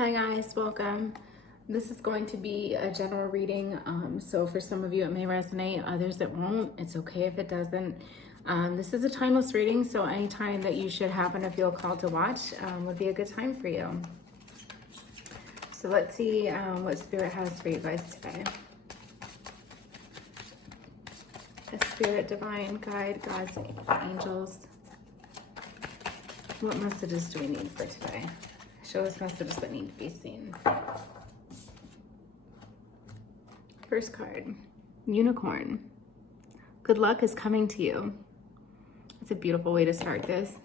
Hi guys, welcome. This is going to be a general reading. So for some of you it may resonate, others it won't. It's okay if it doesn't. This is a timeless reading, so any time that you should happen to feel called to watch would be a good time for you. So let's see what Spirit has for you guys today. The Spirit, Divine, Guide, Gods, Angels. What messages do we need for today? Show us messages that need to be seen. First card, Unicorn. Good luck is coming to you. It's a beautiful way to start this.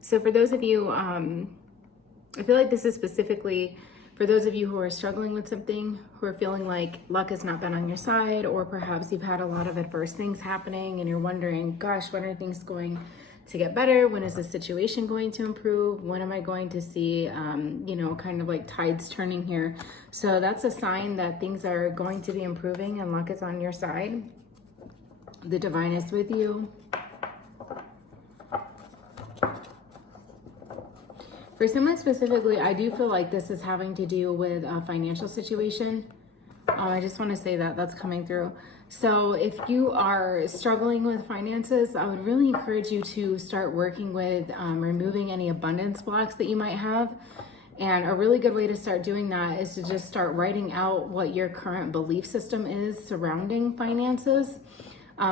So for those of you, I feel like this is specifically for those of you who are struggling with something, who are feeling like luck has not been on your side, or perhaps you've had a lot of adverse things happening and you're wondering, gosh, when are things going to get better? When is the situation going to improve? When am I going to see, kind of like tides turning here? So that's a sign that things are going to be improving and luck is on your side. The Divine is with you. For someone specifically, I do feel like this is having to do with a financial situation. I just want to say that that's coming through. So if you are struggling with finances, I would really encourage you to start working with removing any abundance blocks that you might have. And a really good way to start doing that is to just start writing out what your current belief system is surrounding finances.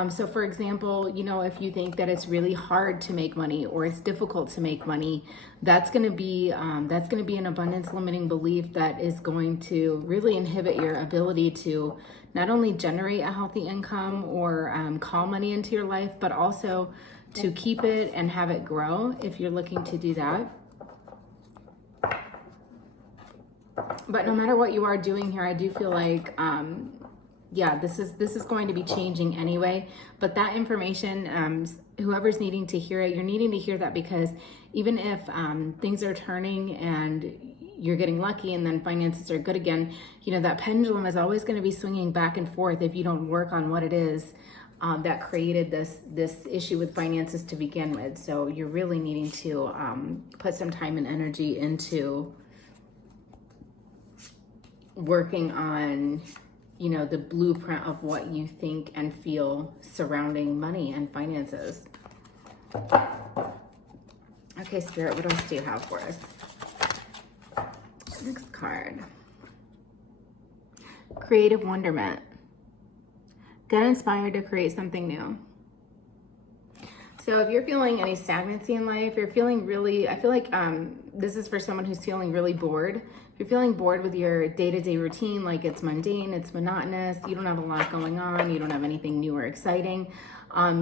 So for example, if you think that it's really hard to make money or it's difficult to make money, that's going to be an abundance limiting belief that is going to really inhibit your ability to not only generate a healthy income or call money into your life, but also to keep it and have it grow if you're looking to do that. But no matter what you are doing here, I do feel like this is going to be changing anyway, but that information, whoever's needing to hear it, you're needing to hear that, because even if things are turning and you're getting lucky and then finances are good again, that pendulum is always going to be swinging back and forth if you don't work on what it is that created this issue with finances to begin with. So you're really needing to put some time and energy into working on the blueprint of what you think and feel surrounding money and finances. Okay, Spirit, what else do you have for us? Next card. Creative Wonderment. Get inspired to create something new. So if you're feeling any stagnancy in life, you're feeling really, I feel like this is for someone who's feeling really bored. If you're feeling bored with your day-to-day routine, like it's mundane, it's monotonous, you don't have a lot going on, you don't have anything new or exciting,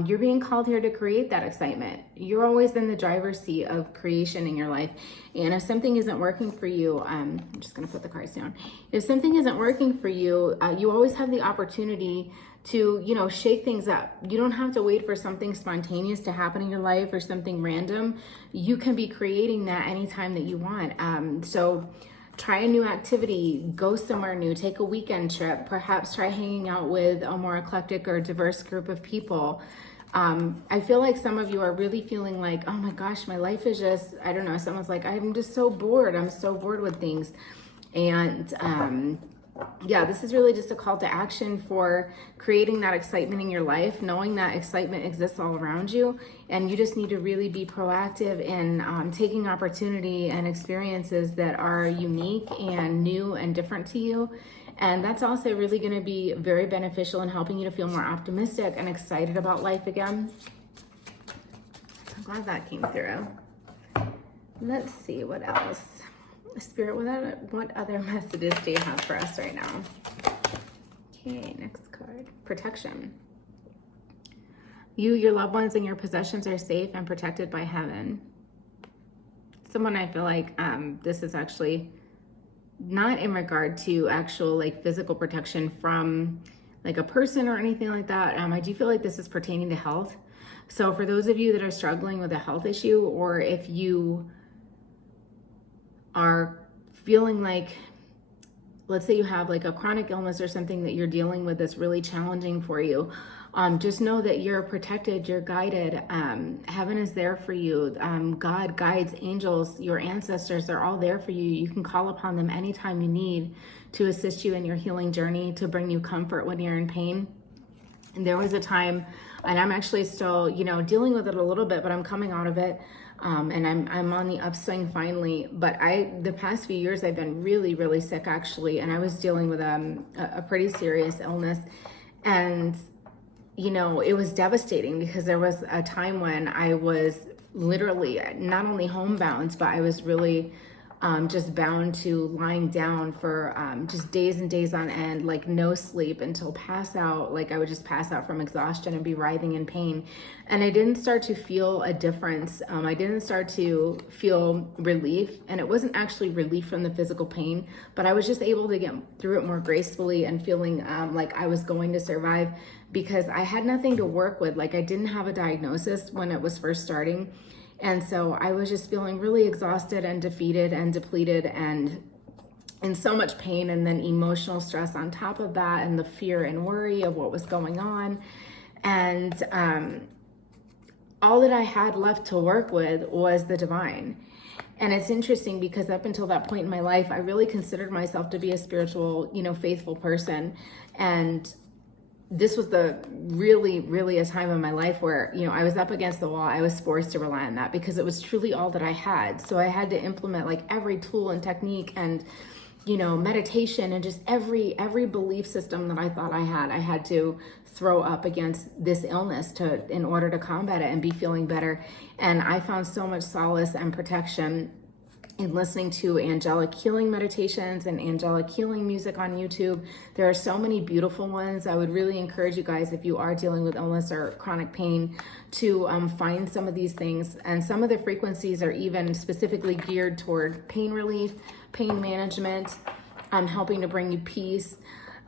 you're being called here to create that excitement. You're always in the driver's seat of creation in your life. And if something isn't working for you, I'm just gonna put the cards down. If something isn't working for you, you always have the opportunity to, shake things up. You don't have to wait for something spontaneous to happen in your life or something random. You can be creating that anytime that you want. So try a new activity, go somewhere new, take a weekend trip, perhaps try hanging out with a more eclectic or diverse group of people. I feel like some of you are really feeling like, oh my gosh, my life is just, I don't know, someone's like, I'm just so bored. I'm so bored with things. And this is really just a call to action for creating that excitement in your life, knowing that excitement exists all around you, and you just need to really be proactive in taking opportunity and experiences that are unique and new and different to you. And that's also really going to be very beneficial in helping you to feel more optimistic and excited about life again. I'm glad that came through. Let's see what else. Spirit, what other messages do you have for us right now? Okay, next card. Protection. You, your loved ones, and your possessions are safe and protected by heaven. Someone, I feel like this is actually not in regard to actual like physical protection from like a person or anything like that. I do feel like this is pertaining to health. So for those of you that are struggling with a health issue, or if you are feeling like, let's say you have like a chronic illness or something that you're dealing with that's really challenging for you, Just know that you're protected, you're guided. Heaven is there for you. God, guides, angels, your ancestors, they're all there for you. You can call upon them anytime you need to assist you in your healing journey, to bring you comfort when you're in pain. And there was a time, and I'm actually still, dealing with it a little bit, but I'm coming out of it. And I'm on the upswing finally. But the past few years, I've been really, really sick actually. And I was dealing with a pretty serious illness. And, it was devastating because there was a time when I was literally not only homebound, but I was really just bound to lying down for just days and days on end, like no sleep until pass out. Like I would just pass out from exhaustion and be writhing in pain. And I didn't start to feel a difference. I didn't start to feel relief. And it wasn't actually relief from the physical pain, but I was just able to get through it more gracefully and feeling like I was going to survive because I had nothing to work with. Like I didn't have a diagnosis when it was first starting. And so I was just feeling really exhausted and defeated and depleted and in so much pain, and then emotional stress on top of that, and the fear and worry of what was going on. And all that I had left to work with was the divine. And it's interesting because up until that point in my life, I really considered myself to be a spiritual, faithful person. And this was really a time in my life where, I was up against the wall. I was forced to rely on that because it was truly all that I had. So I had to implement like every tool and technique and, meditation and just every belief system that I thought I had to throw up against this illness in order to combat it and be feeling better. And I found so much solace and protection in listening to angelic healing meditations and angelic healing music on YouTube. There are so many beautiful ones. I would really encourage you guys, if you are dealing with illness or chronic pain, to find some of these things. And some of the frequencies are even specifically geared toward pain relief, pain management, helping to bring you peace.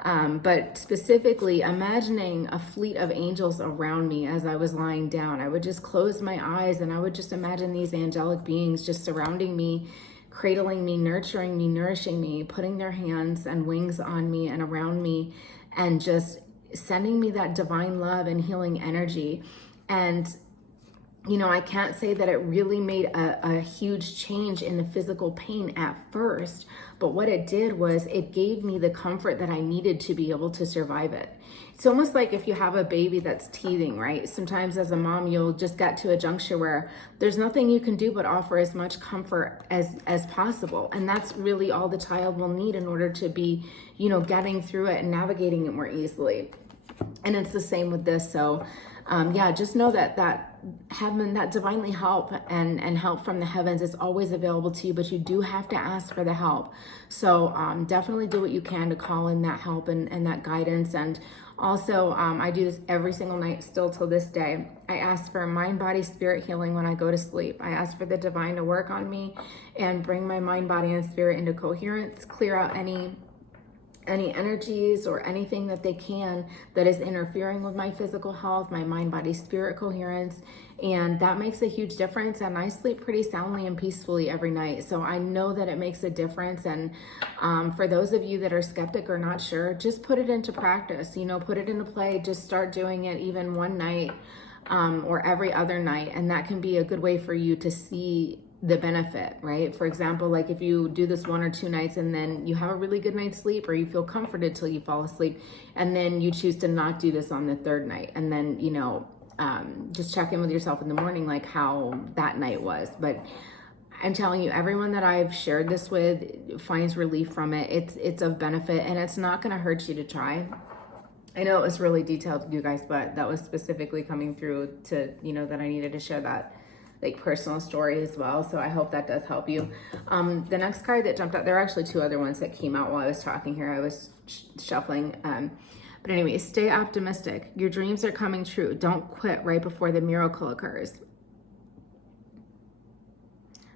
But specifically imagining a fleet of angels around me as I was lying down. I would just close my eyes and I would just imagine these angelic beings just surrounding me, cradling me, nurturing me, nourishing me, putting their hands and wings on me and around me, and just sending me that divine love and healing energy. And I can't say that it really made a huge change in the physical pain at first, but what it did was it gave me the comfort that I needed to be able to survive it. It's almost like if you have a baby that's teething, right? Sometimes as a mom, you'll just get to a juncture where there's nothing you can do but offer as much comfort as possible. And that's really all the child will need in order to be, getting through it and navigating it more easily. And it's the same with this. So just know that heaven, that divinely help and help from the heavens is always available to you, but you do have to ask for the help. So definitely do what you can to call in that help and that guidance. And also, I do this every single night still till this day. I ask for mind, body, spirit healing when I go to sleep. I ask for the divine to work on me and bring my mind, body, and spirit into coherence, clear out any energies or anything that they can that is interfering with my physical health, my mind, body, spirit coherence. And that makes a huge difference. And I sleep pretty soundly and peacefully every night. So I know that it makes a difference. And for those of you that are skeptic or not sure, just put it into practice, put it into play. Just start doing it even one night or every other night. And that can be a good way for you to see the benefit, right? For example, like if you do this 1 or 2 nights and then you have a really good night's sleep, or you feel comforted till you fall asleep, and then you choose to not do this on the 3rd night, and then, just check in with yourself in the morning, like how that night was. But I'm telling you, everyone that I've shared this with finds relief from it. It's of benefit, and it's not going to hurt you to try. I know it was really detailed, you guys, but that was specifically coming through to, that I needed to share that like personal story as well. So I hope that does help you. The next card that jumped out, there are actually 2 other ones that came out while I was talking here. I was shuffling. But anyway, stay optimistic. Your dreams are coming true. Don't quit right before the miracle occurs.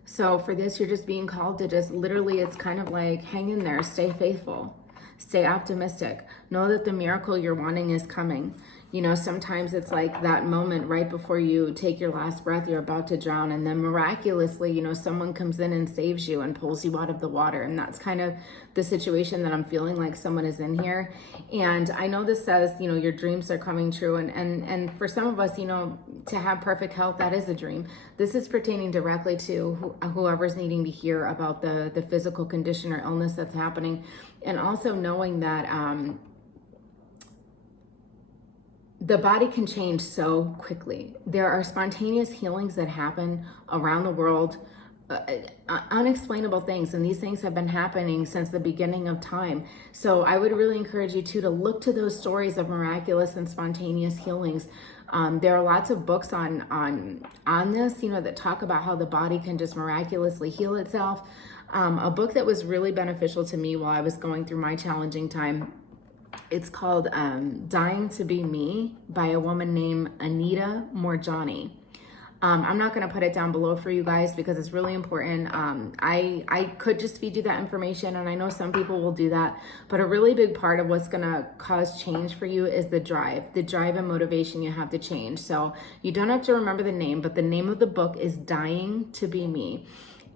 So for this, you're just being called to just literally, it's kind of like hang in there, stay faithful. Stay optimistic. Know that the miracle you're wanting is coming. You know, sometimes it's like that moment right before you take your last breath, you're about to drown, and then miraculously, you know, someone comes in and saves you and pulls you out of the water. And that's kind of the situation that I'm feeling like someone is in here. And I know this says, you know, your dreams are coming true. And for some of us, you know, to have perfect health, that is a dream. This is pertaining directly to whoever's needing to hear about the physical condition or illness that's happening. And also knowing that, the body can change so quickly. There are spontaneous healings that happen around the world, unexplainable things, and these things have been happening since the beginning of time. So I would really encourage you to look to those stories of miraculous and spontaneous healings. There are lots of books on this, you know, that talk about how the body can just miraculously heal itself. A book that was really beneficial to me while I was going through my challenging time, it's called Dying to Be Me by a woman named Anita Morjani. I'm not going to put it down below for you guys because it's really important. I could just feed you that information, and I know some people will do that, but a really big part of what's going to cause change for you is the drive and motivation you have to change. So you don't have to remember the name, but the name of the book is Dying to Be Me.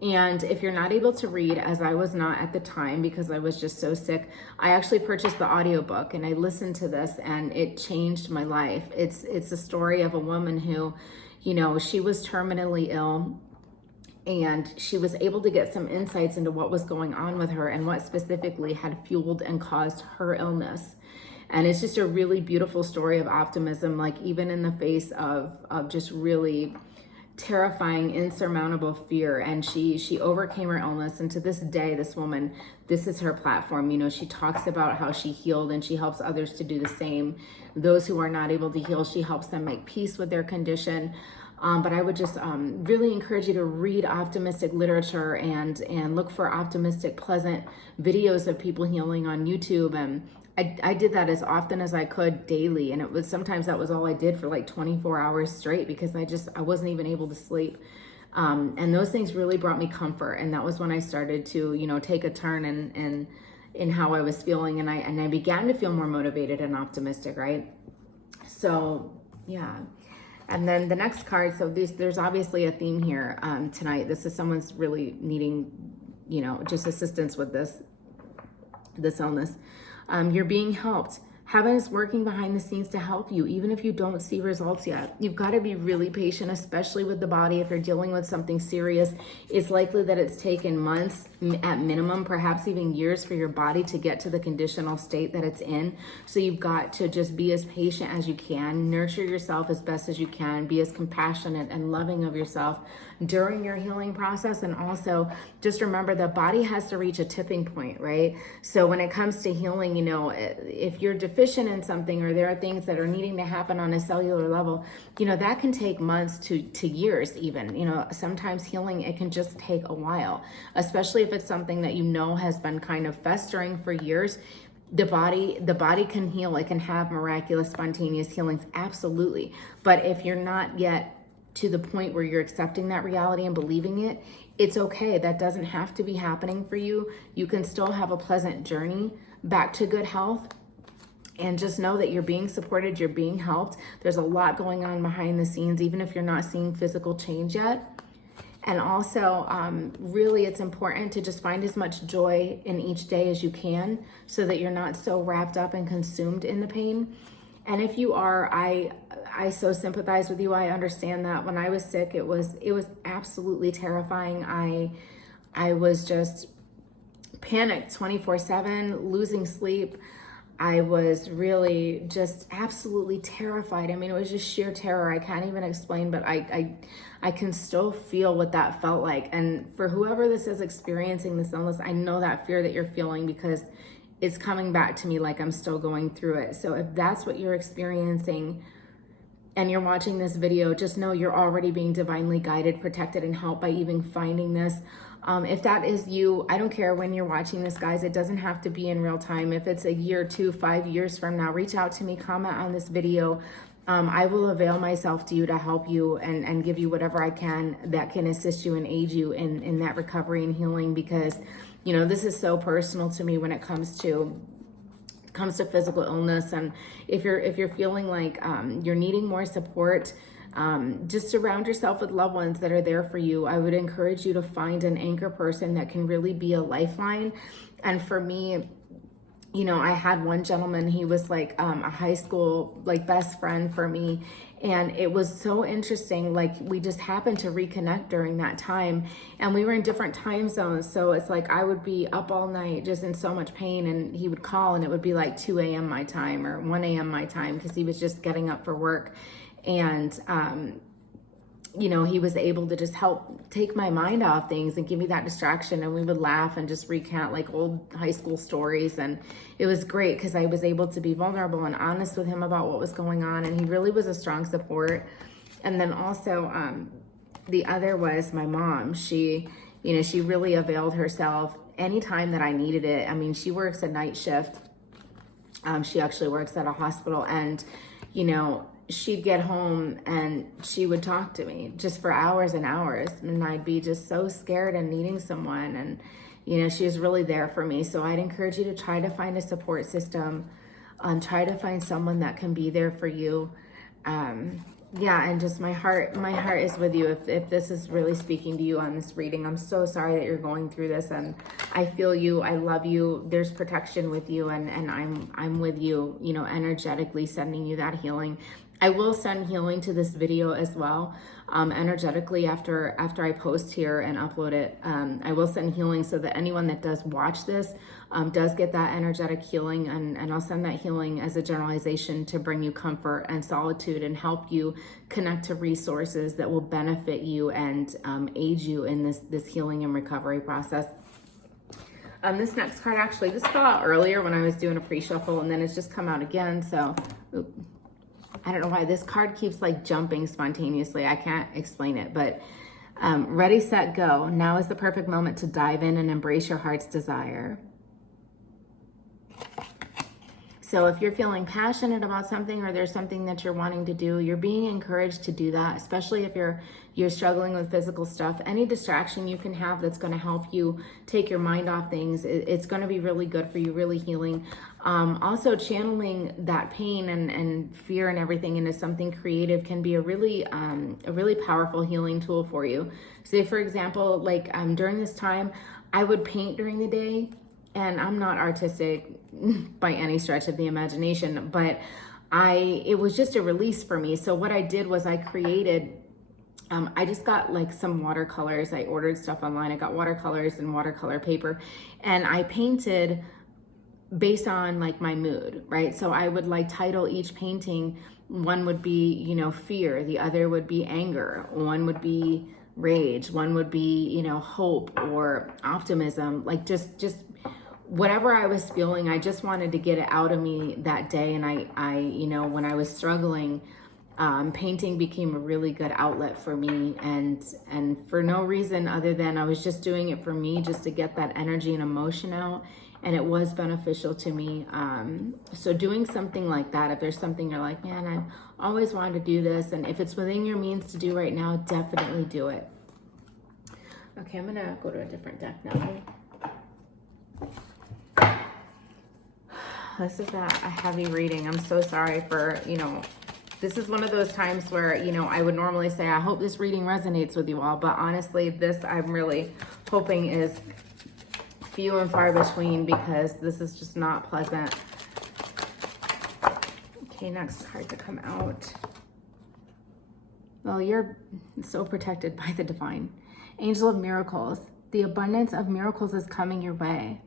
And if you're not able to read, as I was not at the time because I was just so sick, I actually purchased the audiobook and I listened to this and it changed my life. It's a story of a woman who, you know, she was terminally ill and she was able to get some insights into what was going on with her and what specifically had fueled and caused her illness. And it's just a really beautiful story of optimism, like even in the face of just really terrifying, insurmountable fear. And she overcame her illness, and to this day, this woman, this is her platform. You know, she talks about how she healed and she helps others to do the same. Those who are not able to heal, she helps them make peace with their condition. But I would just really encourage you to read optimistic literature and look for optimistic, pleasant videos of people healing on YouTube. And I did that as often as I could daily. And it was sometimes that was all I did for like 24 hours straight because I wasn't even able to sleep. And those things really brought me comfort. And that was when I started to, you know, take a turn in how I was feeling. And I began to feel more motivated and optimistic, right? So, yeah. And then the next card, so there's obviously a theme here tonight. This is someone's really needing, you know, just assistance with this illness. You're being helped. Heaven is working behind the scenes to help you, even if you don't see results yet. You've got to be really patient, especially with the body. If you're dealing with something serious, it's likely that it's taken months at minimum, perhaps even years for your body to get to the conditional state that it's in. So you've got to just be as patient as you can, nurture yourself as best as you can, be as compassionate and loving of yourself during your healing process. And also just remember the body has to reach a tipping point, right? So when it comes to healing, you know, if you're deficient in something or there are things that are needing to happen on a cellular level, you know, that can take months to years even. You know, sometimes healing, it can just take a while, especially if it's something that you know has been kind of festering for years. The body can heal. It can have miraculous, spontaneous healings, absolutely. But if you're not yet to the point where you're accepting that reality and believing it, it's okay. That doesn't have to be happening for you. You can still have a pleasant journey back to good health. And just know that you're being supported, you're being helped. There's a lot going on behind the scenes, even if you're not seeing physical change yet. And also, really, it's important to just find as much joy in each day as you can so that you're not so wrapped up and consumed in the pain. And if you are, I so sympathize with you. I understand that. When I was sick, it was absolutely terrifying. I was just panicked 24/7, losing sleep. I was really just absolutely terrified. I mean, it was just sheer terror. I can't even explain, but I can still feel what that felt like. And for whoever this is experiencing this illness, I know that fear that you're feeling because it's coming back to me like I'm still going through it. So if that's what you're experiencing and you're watching this video, just know you're already being divinely guided, protected, and helped by even finding this. If that is you, I don't care when you're watching this, guys. It doesn't have to be in real time. If it's a year, 2, 5 years from now, reach out to me, comment on this video. I will avail myself to you to help you and give you whatever I can that can assist you and aid you in that recovery and healing, because, you know, this is so personal to me when it comes to comes to physical illness. And if you're feeling like you're needing more support, just surround yourself with loved ones that are there for you. I would encourage you to find an anchor person that can really be a lifeline. And for me, you know, I had one gentleman, he was like a high school like best friend for me. And it was so interesting. Like, we just happened to reconnect during that time, and we were in different time zones. So it's like I would be up all night just in so much pain, and he would call and it would be like 2 a.m. my time or 1 a.m. my time, because he was just getting up for work. And you know, he was able to just help take my mind off things and give me that distraction. And we would laugh and just recount like old high school stories. And it was great because I was able to be vulnerable and honest with him about what was going on. And he really was a strong support. And then also the other was my mom. She, you know, she really availed herself anytime that I needed it. I mean, she works a night shift. She actually works at a hospital, and, you know, she'd get home and she would talk to me just for hours and hours, and I'd be just so scared and needing someone. And, you know, she was really there for me. So I'd encourage you to try to find a support system, try to find someone that can be there for you. Yeah, and just my heart is with you if this is really speaking to you on this reading. I'm so sorry that you're going through this, and I feel you, I love you, there's protection with you, and I'm with you, you know, energetically sending you that healing. I will send healing to this video as well, energetically after I post here and upload it. I will send healing so that anyone that does watch this does get that energetic healing, and I'll send that healing as a generalization to bring you comfort and solitude and help you connect to resources that will benefit you and aid you in this healing and recovery process. This next card, actually, this fell out earlier when I was doing a pre-shuffle, and then it's just come out again. So I don't know why this card keeps like jumping spontaneously. I can't explain it, but ready, set, go. Now is the perfect moment to dive in and embrace your heart's desire. So if you're feeling passionate about something, or there's something that you're wanting to do, you're being encouraged to do that, especially if you're struggling with physical stuff. Any distraction you can have that's going to help you take your mind off things, it's going to be really good for you, really healing. Also, channeling that pain and fear and everything into something creative can be a really powerful healing tool for you. Say, for example, like during this time, I would paint during the day. And I'm not artistic by any stretch of the imagination, but it was just a release for me. So what I did was I created, I just got like some watercolors. I ordered stuff online. I got watercolors and watercolor paper, and I painted based on like my mood, right? So I would like title each painting. One would be, you know, fear. The other would be anger. One would be rage. One would be, you know, hope or optimism. Like just whatever I was feeling, I just wanted to get it out of me that day. And I you know, when I was struggling, painting became a really good outlet for me, and for no reason other than I was just doing it for me, just to get that energy and emotion out, and it was beneficial to me. So doing something like that, if there's something you're like, man, I've always wanted to do this, and if it's within your means to do right now, definitely do it. Okay, I'm gonna go to a different deck now. This is a heavy reading. I'm so sorry for, you know, this is one of those times where, you know, I would normally say, I hope this reading resonates with you all, but honestly, this I'm really hoping is few and far between, because this is just not pleasant. Okay, next card to come out. Well, you're so protected by the divine. Angel of miracles. The abundance of miracles is coming your way.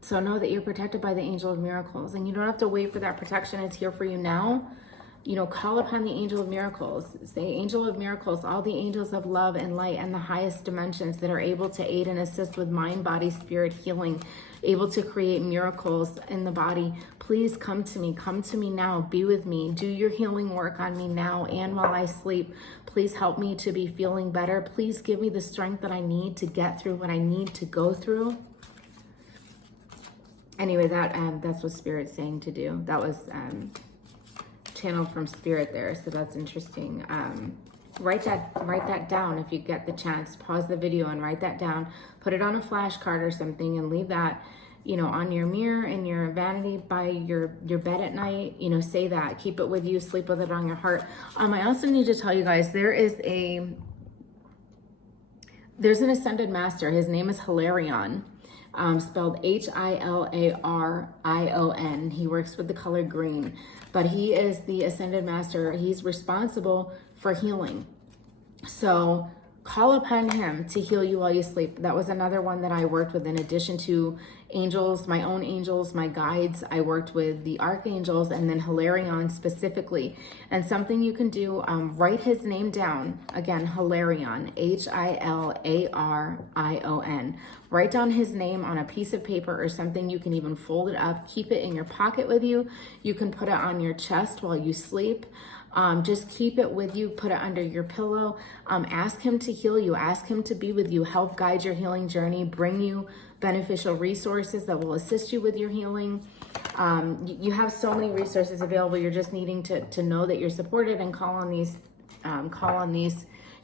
So know that you're protected by the angel of miracles, and you don't have to wait for that protection. It's here for you now. You know, call upon the angel of miracles. Say, angel of miracles, all the angels of love and light and the highest dimensions that are able to aid and assist with mind, body, spirit healing, able to create miracles in the body. Please come to me now, be with me, do your healing work on me now and while I sleep. Please help me to be feeling better. Please give me the strength that I need to get through what I need to go through. Anyway, that's what Spirit's saying to do. That was channeled from Spirit there, so that's interesting. Write that down if you get the chance. Pause the video and write that down. Put it on a flashcard or something, and leave that on your mirror in your vanity by your bed at night. Say that, keep it with you, sleep with it on your heart. I also need to tell you guys, there's an ascended master. His name is Hilarion, spelled Hilarion. He works with the color green, but he is the ascended master. He's responsible for healing. So call upon him to heal you while you sleep. That was another one that I worked with, in addition to angels, my own angels, my guides. I worked with the archangels, and then Hilarion specifically. And something you can do, write his name down. Again, Hilarion, Hilarion. Write down his name on a piece of paper or something. You can even fold it up, keep it in your pocket with you. You can put it on your chest while you sleep. Just keep it with you, put it under your pillow. Ask him to heal you, ask him to be with you, help guide your healing journey, bring you beneficial resources that will assist you with your healing. You have so many resources available. You're just needing to know that you're supported, and call on these,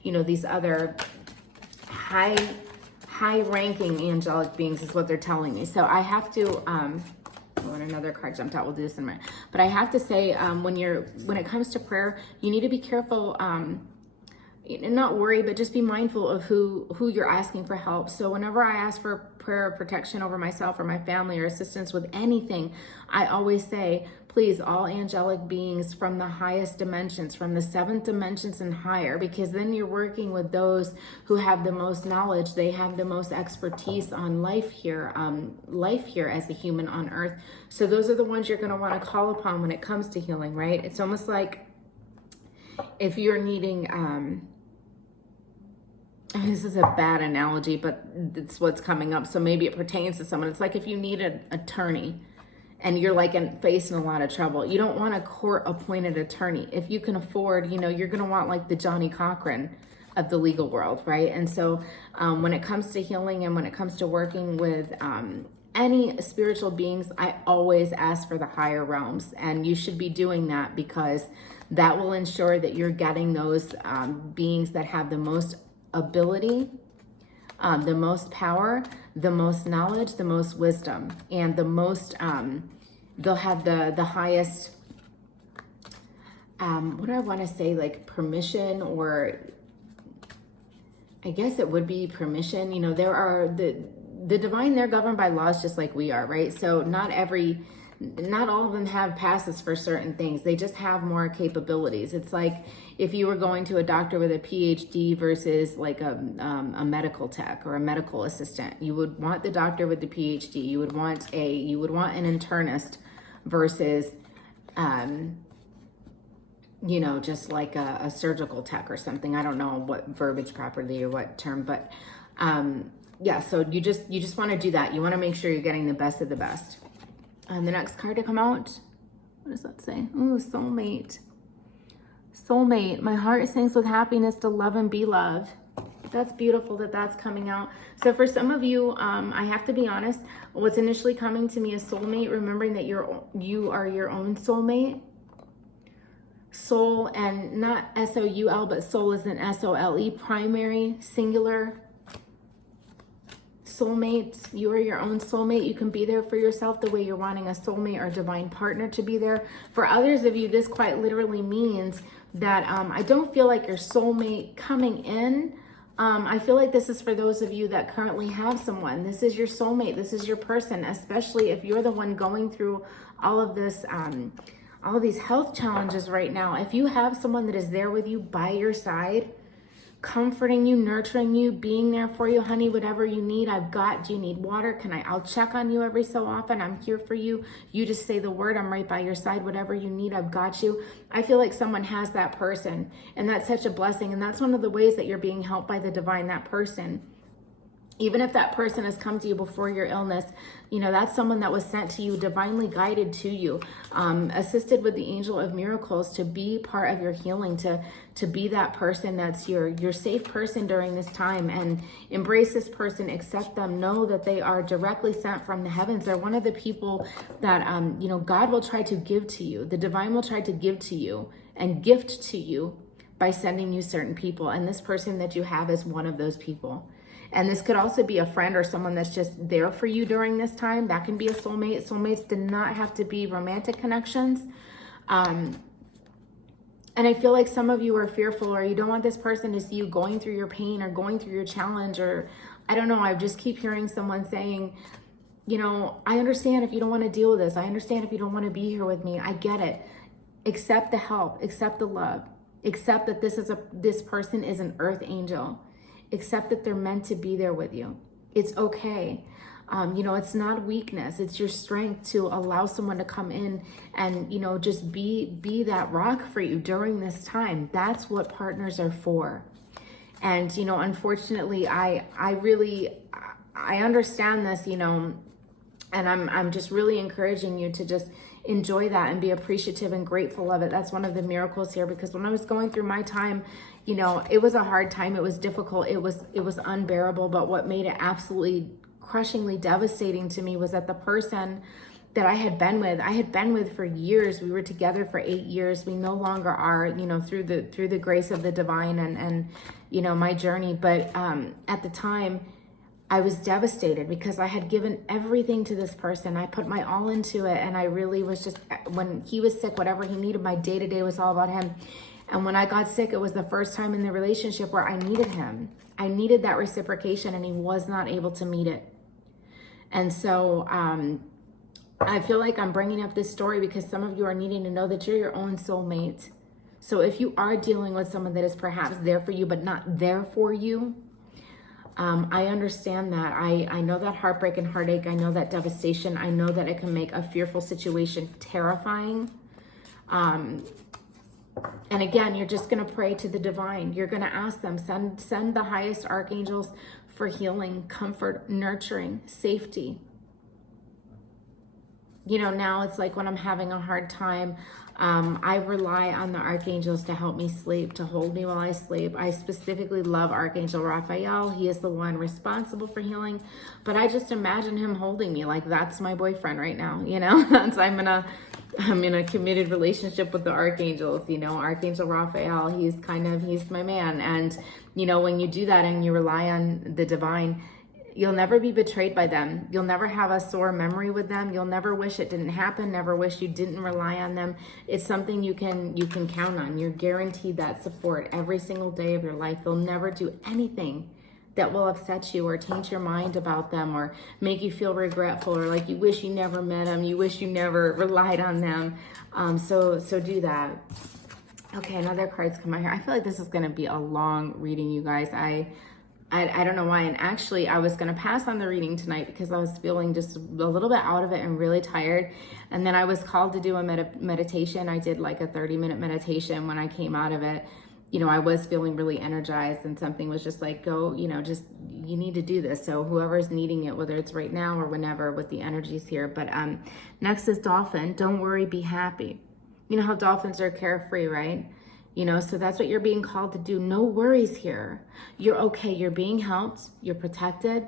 these other high-ranking angelic beings is what they're telling me. So I have to, when another card jumped out, we'll do this in a minute. But I have to say, when it comes to prayer, you need to be careful, not worry, but just be mindful of who you're asking for help. So whenever I ask for prayer of protection over myself or my family, or assistance with anything, I always say, please, all angelic beings from the highest dimensions, from the 7th dimensions and higher, because then you're working with those who have the most knowledge. They have the most expertise on life here as a human on earth. So those are the ones you're going to want to call upon when it comes to healing, right? It's almost like if you're needing, this is a bad analogy, but it's what's coming up, so maybe it pertains to someone. It's like if you need an attorney and you're like facing a lot of trouble. You don't want a court-appointed attorney. If you can afford, you're going to want like the Johnny Cochran of the legal world, right? And so when it comes to healing and when it comes to working with any spiritual beings, I always ask for the higher realms. And you should be doing that, because that will ensure that you're getting those beings that have the most ability, the most power, the most knowledge, the most wisdom, and the most, they'll have the highest, what do I want to say, like permission, or I guess it would be permission. There are the divine, they're governed by laws just like we are, right? So not all of them have passes for certain things. They just have more capabilities. It's like if you were going to a doctor with a PhD versus like a medical tech or a medical assistant. You would want the doctor with the PhD. You would want an internist versus, just like a surgical tech or something. I don't know what verbiage properly or what term, but yeah. So you just want to do that. You want to make sure you're getting the best of the best. The next card to come out, what does that say? Ooh, soulmate. Soulmate. My heart sings with happiness to love and be loved. That's beautiful that that's coming out. So for some of you, I have to be honest, what's initially coming to me is soulmate, remembering that you are your own soulmate. Soul, and not S-O-U-L, but soul is an S-O-L-E, primary, singular. Soulmate, you are your own soulmate. You can be there for yourself the way you're wanting a soulmate or divine partner to be there. For others of you, this quite literally means that I don't feel like your soulmate coming in. I feel like this is for those of you that currently have someone. This is your soulmate. This is your person, especially if you're the one going through all of this, all of these health challenges right now. If you have someone that is there with you by your side, comforting you, nurturing you, being there for you, honey, whatever you need, do you need water? I'll check on you every so often. I'm here for you. You just say the word, I'm right by your side. Whatever you need, I've got you. I feel like someone has that person, and that's such a blessing. And that's one of the ways that you're being helped by the divine, that person. Even if that person has come to you before your illness, that's someone that was sent to you, divinely guided to you, assisted with the angel of miracles to be part of your healing, to be that person that's your safe person during this time. And embrace this person, accept them, know that they are directly sent from the heavens. They're one of the people that, God will try to give to you. The divine will try to give to you and gift to you by sending you certain people. And this person that you have is one of those people. And this could also be a friend or someone that's just there for you during this time. That can be a soulmate. Soulmates do not have to be romantic connections. And I feel like some of you are fearful, or you don't want this person to see you going through your pain or going through your challenge, or I don't know. I just keep hearing someone saying, you know, I understand if you don't want to deal with this. I understand if you don't want to be here with me. I get it. Accept the help, accept the love, accept that this person is an earth angel. Accept that they're meant to be there with you. It's okay. You know, it's not weakness. It's your strength to allow someone to come in and, you know, just be that rock for you during this time. That's what partners are for. And, you know, unfortunately, I understand this, you know, and I'm just really encouraging you to just enjoy that and be appreciative and grateful of it. That's one of the miracles here, because when I was going through my time, you know, it was a hard time. It was difficult. It was unbearable. But what made it absolutely crushingly devastating to me was that the person that I had been with for years, we were together for 8 years. We no longer are, you know, through the grace of the divine and you know, my journey. But at the time, I was devastated because I had given everything to this person. I put my all into it, and I really was just, when he was sick, whatever he needed, my day-to-day was all about him. And when I got sick, it was the first time in the relationship where I needed him. I needed that reciprocation, and he was not able to meet it. And so I feel like I'm bringing up this story because some of you are needing to know that you're your own soulmate. So if you are dealing with someone that is perhaps there for you but not there for you, I understand that. I know that heartbreak and heartache. I know that devastation. I know that it can make a fearful situation terrifying. And again, you're just going to pray to the divine. You're going to ask them, send the highest archangels for healing, comfort, nurturing, safety. You know, now it's like when I'm having a hard time, I rely on the archangels to help me sleep, to hold me while I sleep. I specifically love Archangel Raphael. He is the one responsible for healing, but I just imagine him holding me like that's my boyfriend right now, you know. I'm in a committed relationship with the archangels, you know. Archangel Raphael, he's my man. And, you know, when you do that and you rely on the divine, you'll never be betrayed by them. You'll never have a sore memory with them. You'll never wish it didn't happen, never wish you didn't rely on them. It's something you can count on. You're guaranteed that support every single day of your life. They'll never do anything that will upset you or taint your mind about them or make you feel regretful or like you wish you never met them, you wish you never relied on them. So do that. Okay, another card's come out here. I feel like this is going to be a long reading, you guys. I don't know why. And actually, I was going to pass on the reading tonight because I was feeling just a little bit out of it and really tired. And then I was called to do a meditation. I did like a 30-minute meditation when I came out of it. You know, I was feeling really energized and something was just like, go, you know, just, you need to do this. So whoever's needing it, whether it's right now or whenever with the energies here. But next is dolphin. Don't worry, be happy. You know how dolphins are carefree, right? You know, so that's what you're being called to do. No worries here. You're okay. You're being helped. You're protected.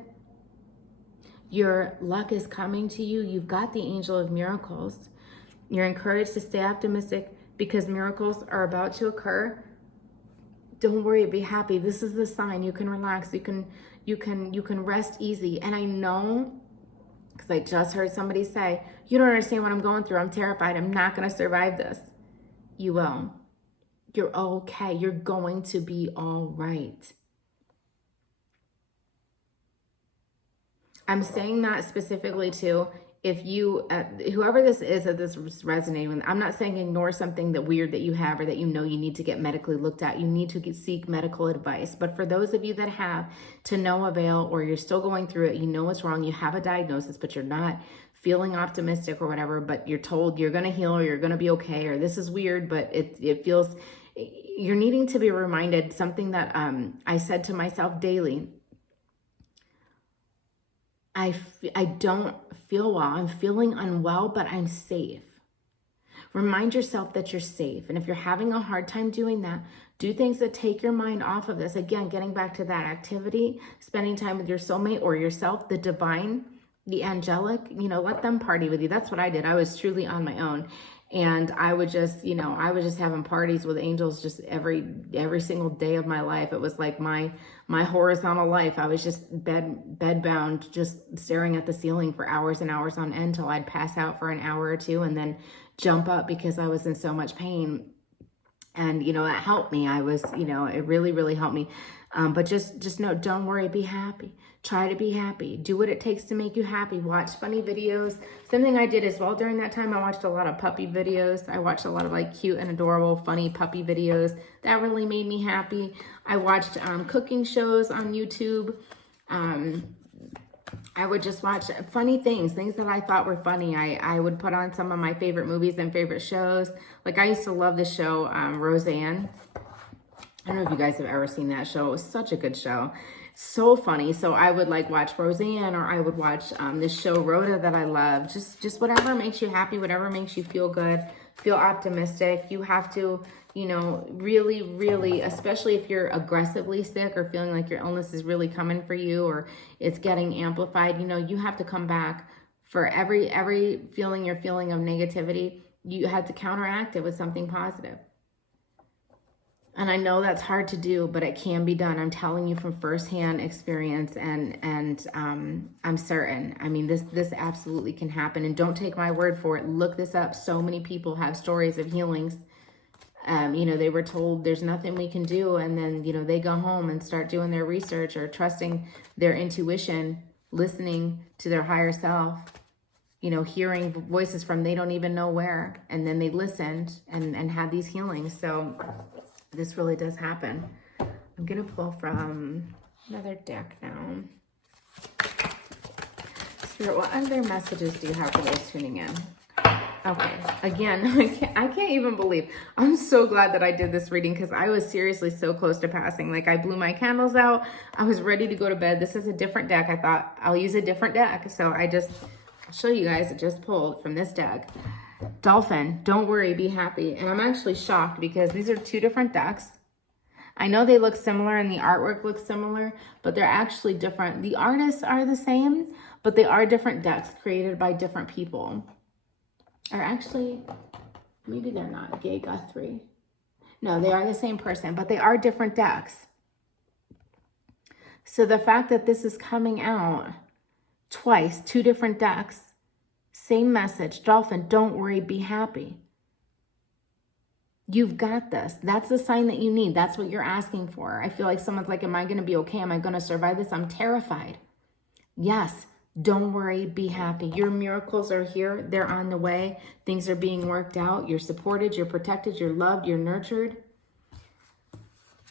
Your luck is coming to you. You've got the angel of miracles. You're encouraged to stay optimistic because miracles are about to occur. Don't worry, be happy. This is the sign. You can relax. You can rest easy. And I know, because I just heard somebody say, you don't understand what I'm going through. I'm terrified. I'm not going to survive this. You will. You're okay. You're going to be all right. I'm saying that specifically too. If you, whoever this is that this is resonating with, I'm not saying ignore something that weird that you have or that you know you need to get medically looked at. You need to seek medical advice. But for those of you that have, to no avail, or you're still going through it, you know what's wrong, you have a diagnosis, but you're not feeling optimistic or whatever, but you're told you're going to heal or you're going to be okay, or this is weird, but it feels, you're needing to be reminded something that I said to myself daily. I don't feel well. I'm feeling unwell, but I'm safe. Remind yourself that you're safe. And if you're having a hard time doing that, do things that take your mind off of this. Again, getting back to that activity, spending time with your soulmate or yourself, the divine, the angelic, you know, let them party with you. That's what I did. I was truly on my own. And I would just, you know, I was just having parties with angels just every single day of my life. It was like my horizontal life. I was just bed bound, just staring at the ceiling for hours and hours on end till I'd pass out for an hour or two and then jump up because I was in so much pain. And, you know, that helped me. I was, you know, it really, really helped me. But just know, don't worry, be happy. Try to be happy. Do what it takes to make you happy. Watch funny videos. Something I did as well during that time, I watched a lot of puppy videos. I watched a lot of like cute and adorable, funny puppy videos. That really made me happy. I watched cooking shows on YouTube. I would just watch funny things that I thought were funny. I would put on some of my favorite movies and favorite shows. Like I used to love the show Roseanne. I don't know if you guys have ever seen that show. It was such a good show. So funny. So I would like watch Roseanne, or I would watch this show Rhoda that I love. Just whatever makes you happy, whatever makes you feel good, feel optimistic. You have to, you know, really, really, especially if you're aggressively sick or feeling like your illness is really coming for you or it's getting amplified, you know, you have to come back for every feeling you're feeling of negativity. You have to counteract it with something positive. And I know that's hard to do, but it can be done. I'm telling you from firsthand experience, and I'm certain. I mean, this absolutely can happen. And don't take my word for it. Look this up. So many people have stories of healings. You know, they were told there's nothing we can do, and then, you know, they go home and start doing their research or trusting their intuition, listening to their higher self, you know, hearing voices from they don't even know where, and then they listened and had these healings. So this really does happen. I'm gonna pull from another deck now. Spirit, what other messages do you have for those tuning in? Okay, again, I can't even believe. I'm so glad that I did this reading because I was seriously so close to passing. Like I blew my candles out. I was ready to go to bed. This is a different deck. I thought I'll use a different deck. So I'll show you guys. I just pulled from this deck. Dolphin, don't worry, be happy. And I'm actually shocked because these are two different decks. I know they look similar and the artwork looks similar, but they're actually different. The artists are the same, but they are different decks created by different people. Or actually, maybe they're not. Gay Guthrie. No, they are the same person, but they are different decks. So the fact that this is coming out twice, two different decks, same message. Dolphin, don't worry, be happy. You've got this. That's the sign that you need. That's what you're asking for. I feel like someone's like, am I going to be okay? Am I going to survive this? I'm terrified. Yes. Don't worry, be happy. Your miracles are here. They're on the way. Things are being worked out. You're supported, you're protected, you're loved, you're nurtured.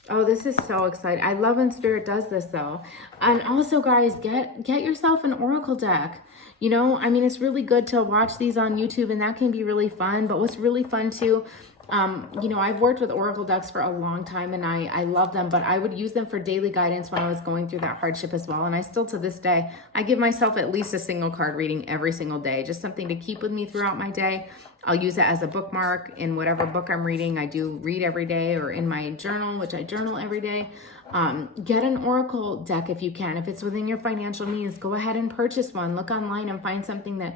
Oh, this is so exciting. I love when Spirit does this though. And also guys, get yourself an oracle deck. You know, I mean, it's really good to watch these on YouTube and that can be really fun. But what's really fun too, you know, I've worked with oracle decks for a long time and I love them, but I would use them for daily guidance when I was going through that hardship as well. And I still, to this day, I give myself at least a single card reading every single day, just something to keep with me throughout my day. I'll use it as a bookmark in whatever book I'm reading. I do read every day, or in my journal, which I journal every day. Get an oracle deck if you can. If it's within your financial means, go ahead and purchase one. Look online and find something that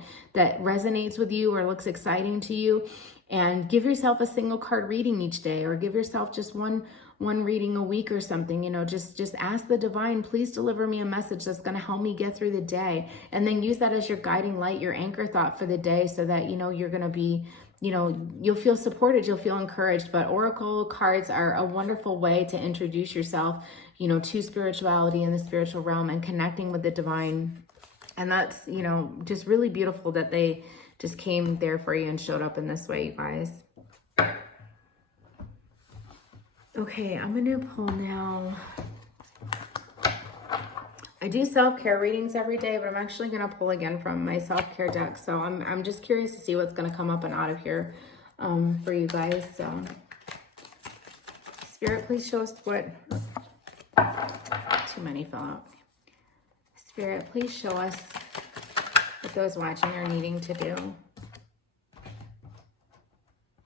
resonates with you or looks exciting to you. And give yourself a single card reading each day, or give yourself just one reading a week or something. You know, just ask the divine, please deliver me a message that's going to help me get through the day. And then use that as your guiding light, your anchor thought for the day, so that, you know, you're going to be, you know, you'll feel supported, you'll feel encouraged. But oracle cards are a wonderful way to introduce yourself, you know, to spirituality and the spiritual realm and connecting with the divine. And that's, you know, just really beautiful that they just came there for you and showed up in this way, you guys. Okay, I'm going to pull now. I do self-care readings every day, but I'm actually going to pull again from my self-care deck. So I'm just curious to see what's going to come up and out of here for you guys. So Spirit, please show us what... Too many fell out. Spirit, please show us what those watching are needing to do.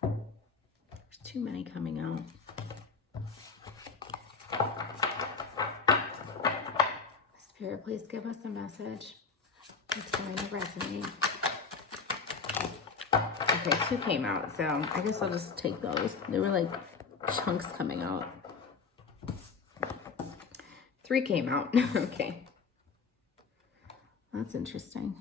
There's too many coming out. Spirit, please give us a message that's going to resonate. Okay, 2 came out, so I guess I'll just take those. They were like chunks coming out. 3 came out. Okay. That's interesting.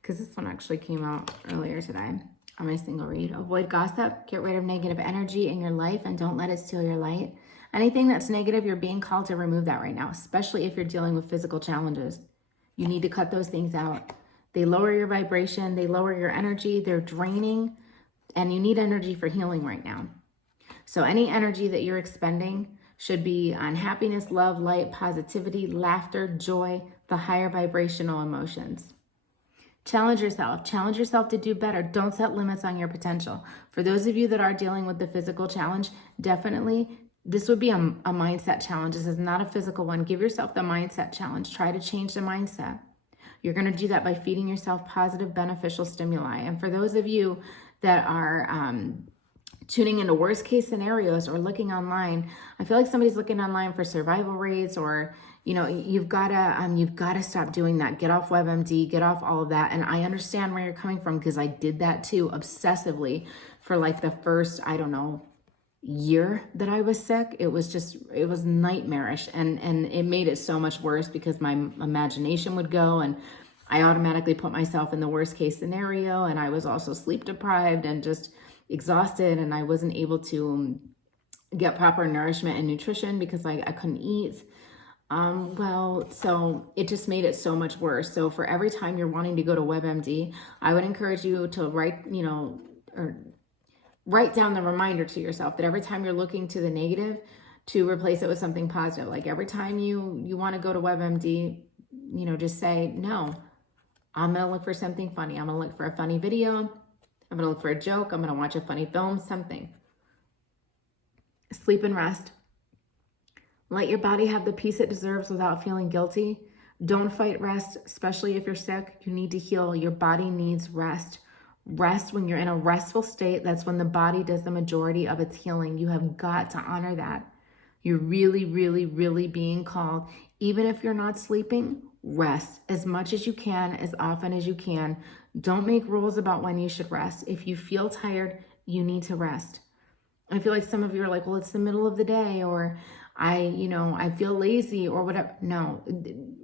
Because this one actually came out earlier today on my single read. Avoid gossip. Get rid of negative energy in your life and don't let it steal your light. Anything that's negative, you're being called to remove that right now, especially if you're dealing with physical challenges. You need to cut those things out. They lower your vibration. They lower your energy. They're draining. And you need energy for healing right now. So any energy that you're expending should be on happiness, love, light, positivity, laughter, joy, the higher vibrational emotions. Challenge yourself. Challenge yourself to do better. Don't set limits on your potential. For those of you that are dealing with the physical challenge, definitely this would be a mindset challenge. This is not a physical one. Give yourself the mindset challenge. Try to change the mindset. You're going to do that by feeding yourself positive, beneficial stimuli. And for those of you that are tuning into worst case scenarios or looking online, I feel like somebody's looking online for survival rates, or you've got to stop doing that. Get off WebMD, get off all of that. And I understand where you're coming from, because I did that too obsessively for like the first, I don't know, year that I was sick. It was nightmarish, and it made it so much worse because my imagination would go, and I automatically put myself in the worst case scenario, and I was also sleep deprived and just exhausted, and I wasn't able to get proper nourishment and nutrition because I couldn't eat. So it just made it so much worse. So for every time you're wanting to go to WebMD, I would encourage you to write down the reminder to yourself that every time you're looking to the negative, to replace it with something positive. Like every time you want to go to WebMD, just say, no, I'm going to look for something funny. I'm going to look for a funny video. I'm going to look for a joke. I'm going to watch a funny film, something. Sleep and rest. Let your body have the peace it deserves without feeling guilty. Don't fight rest, especially if you're sick. You need to heal. Your body needs rest. Rest, when you're in a restful state, that's when the body does the majority of its healing. You have got to honor that. You're really, really, really being called. Even if you're not sleeping, rest as much as you can, as often as you can. Don't make rules about when you should rest. If you feel tired, you need to rest. I feel like some of you are like, well, it's the middle of the day, or I feel lazy or whatever. No,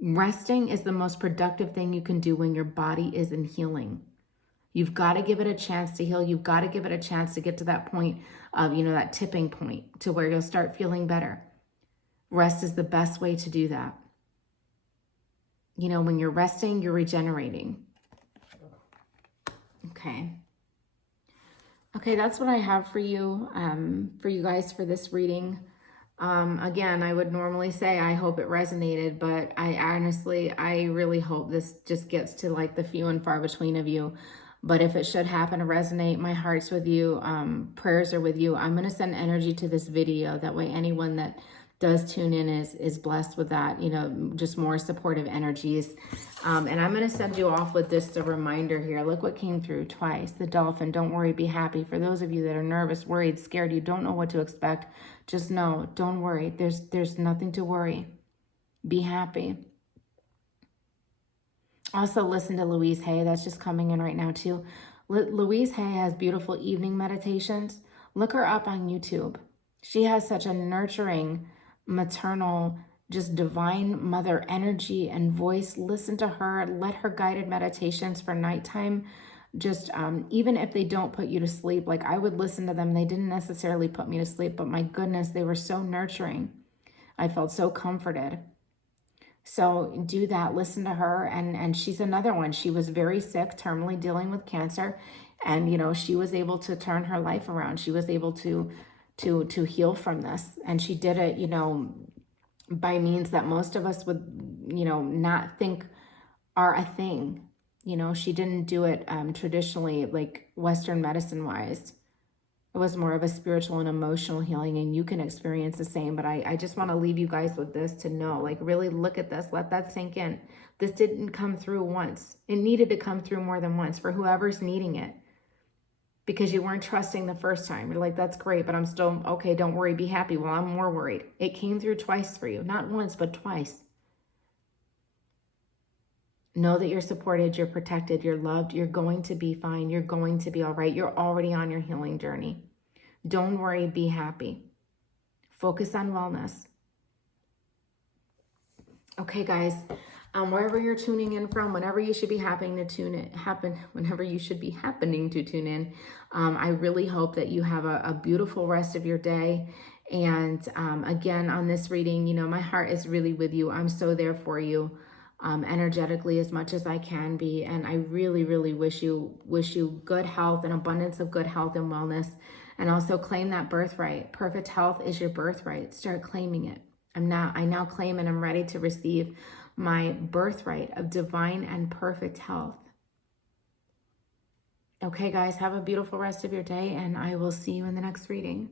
resting is the most productive thing you can do when your body is in healing. You've got to give it a chance to heal. You've got to give it a chance to get to that point of, that tipping point to where you'll start feeling better. Rest is the best way to do that. When you're resting, you're regenerating. Okay, that's what I have for you guys for this reading. Again, I would normally say I hope it resonated, but I really hope this just gets to like the few and far between of you. But if it should happen to resonate, my heart's with you. Prayers are with you. I'm going to send energy to this video. That way anyone that does tune in is blessed with that, just more supportive energies. And I'm going to send you off with this, a reminder here. Look what came through twice. The dolphin, don't worry, be happy. For those of you that are nervous, worried, scared, you don't know what to expect, just know, don't worry. There's nothing to worry. Be happy. Also, listen to Louise Hay. That's just coming in right now, too. Louise Hay has beautiful evening meditations. Look her up on YouTube. She has such a nurturing, maternal, just divine mother energy and voice. Listen to her. Let her guided meditations for nighttime. Just even if they don't put you to sleep, like I would listen to them. They didn't necessarily put me to sleep, but my goodness, they were so nurturing. I felt so comforted. So do that, listen to her. And she's another one. She was very sick, terminally dealing with cancer. And, she was able to turn her life around. She was able to heal from this. And she did it, by means that most of us would, not think are a thing. She didn't do it traditionally, like Western medicine wise. It was more of a spiritual and emotional healing, and you can experience the same. But I just want to leave you guys with this to know, like, really look at this. Let that sink in. This didn't come through once. It needed to come through more than once for whoever's needing it. Because you weren't trusting the first time. You're like, that's great, but I'm still, okay, don't worry, be happy. Well, I'm more worried. It came through twice for you. Not once, but twice. Know that you're supported, you're protected, you're loved, you're going to be fine, you're going to be all right. You're already on your healing journey. Don't worry, be happy. Focus on wellness. Okay, guys, wherever you're tuning in from, whenever you should be happening to tune in, whenever you should be happening to tune in, I really hope that you have a beautiful rest of your day. And again, on this reading, you know, my heart is really with you. I'm so there for you, energetically as much as I can be. And I really, really wish you good health, an abundance of good health and wellness, and also claim that birthright. Perfect health is your birthright. Start claiming it. I now claim and I'm ready to receive my birthright of divine and perfect health. Okay, guys, have a beautiful rest of your day, and I will see you in the next reading.